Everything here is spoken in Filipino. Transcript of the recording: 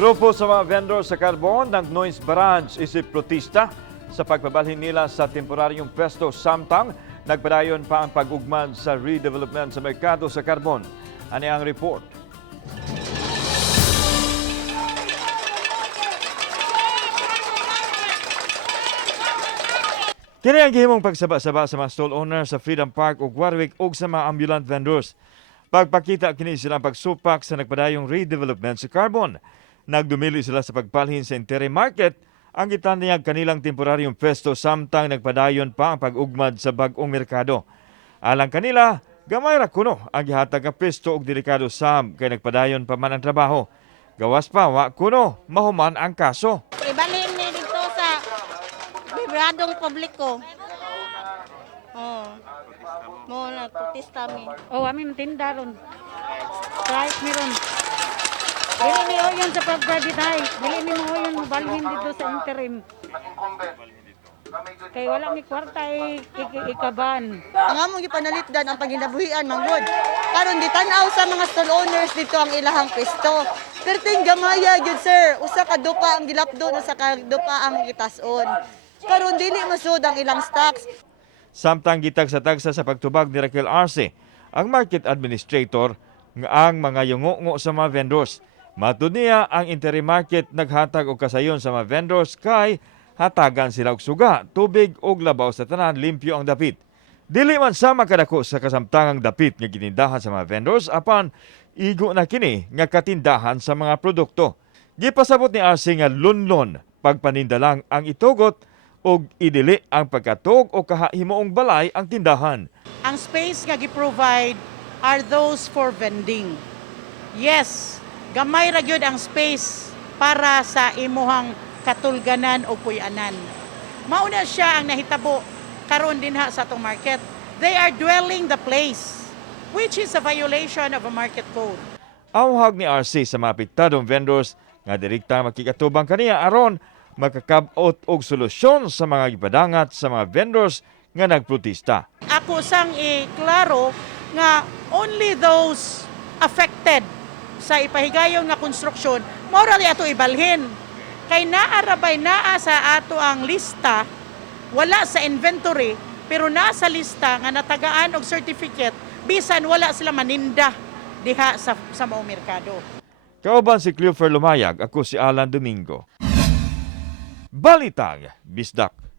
Grupo sa mga vendor sa Carbon ng Noise Barrage isip protesta sa pagpabalhin nila sa temporaryong pwesto samtang nagpadayon pa ang pag-ugmad sa redevelopment sa merkado sa Carbon. Ano ang report? Kini ang gihimong pagsaba-saba sa mga stall owners sa Freedom Park ug Warwick ug sa mga ambulant vendors. Pagpakita kini silang pagsupak sa nagpadayong redevelopment sa Carbon. Nagdumili sila sa pagpalhin sa interim market ang gitaniyag kanilang temporaryong pwesto samtang nagpadayon pa ang pag-ugmad sa bag-ong merkado. Alang kanila, gamay ra kuno ang gihatag nga pwesto og delikado sam kay nagpadayon pa man ang trabaho. Gawas pa wa kuno mahuman ang kaso. Ibalhin ni dito sa bibradong publiko. Oh. Mo na protesta mi. Oh, amin tinda ron. Strike mi ron. Dili ni oyon sa pag-privatize. Dili ni mo oyon mo balhin dito sa interim. Kay wala mi kwarta ikaban. Ang among gipanalitdan ang paginabuhian manggod. Karon gitanaw sa mga stall owners dito ang ilahang pwesto. Perting gamaya gyud sir, usa ka dupa ang gilapdo usa ka dupa ang gitas-on. Karon dili masud ang ilang stocks. Samtang gitagsa-tagsa sa pagtubag ni Raquel Arce, ang market administrator nga ang mga yungo sa mga vendors. Matud niya ang interim market naghatag og kasayon sa mga vendors kay hatagan sila og suga, tubig ug labaw sa tanan, limpyo ang dapit. Dili man sama kadako sa kasamtangang dapit nga ginindahan sa mga vendors apan igo na kini nga katindahan sa mga produkto. Gipasabot ni Arce nga lunlon pagpaninda lang ang itugot og idili ang pagkatog o kahimuong balay ang tindahan. Ang space nga gi-provide are those for vending. Yes, gamay ra gyud ang space para sa imuhang katulganan o puy-anan. Mauna siya ang nahitabo karon dinha sa atong market. They are dwelling the place, which is a violation of a market code. Awhag ni RC sa mga apektadong vendors nga direkta makikatubang kaniya aron makakabot og solusyon sa mga ipadangat sa mga vendors nga nagprotesta. Ako sang iklaro nga only those affected sa ipahigayon nga konstruksyon morally ato ibalhin. Kay naarabay naa sa ato ang lista, wala sa inventory, pero nasa lista nga natagaan og certificate bisan wala sila maninda diha sa maong merkado. Kauban si Cleofer Lumayag, ako si Alan Domingo. Balitang Bisdak.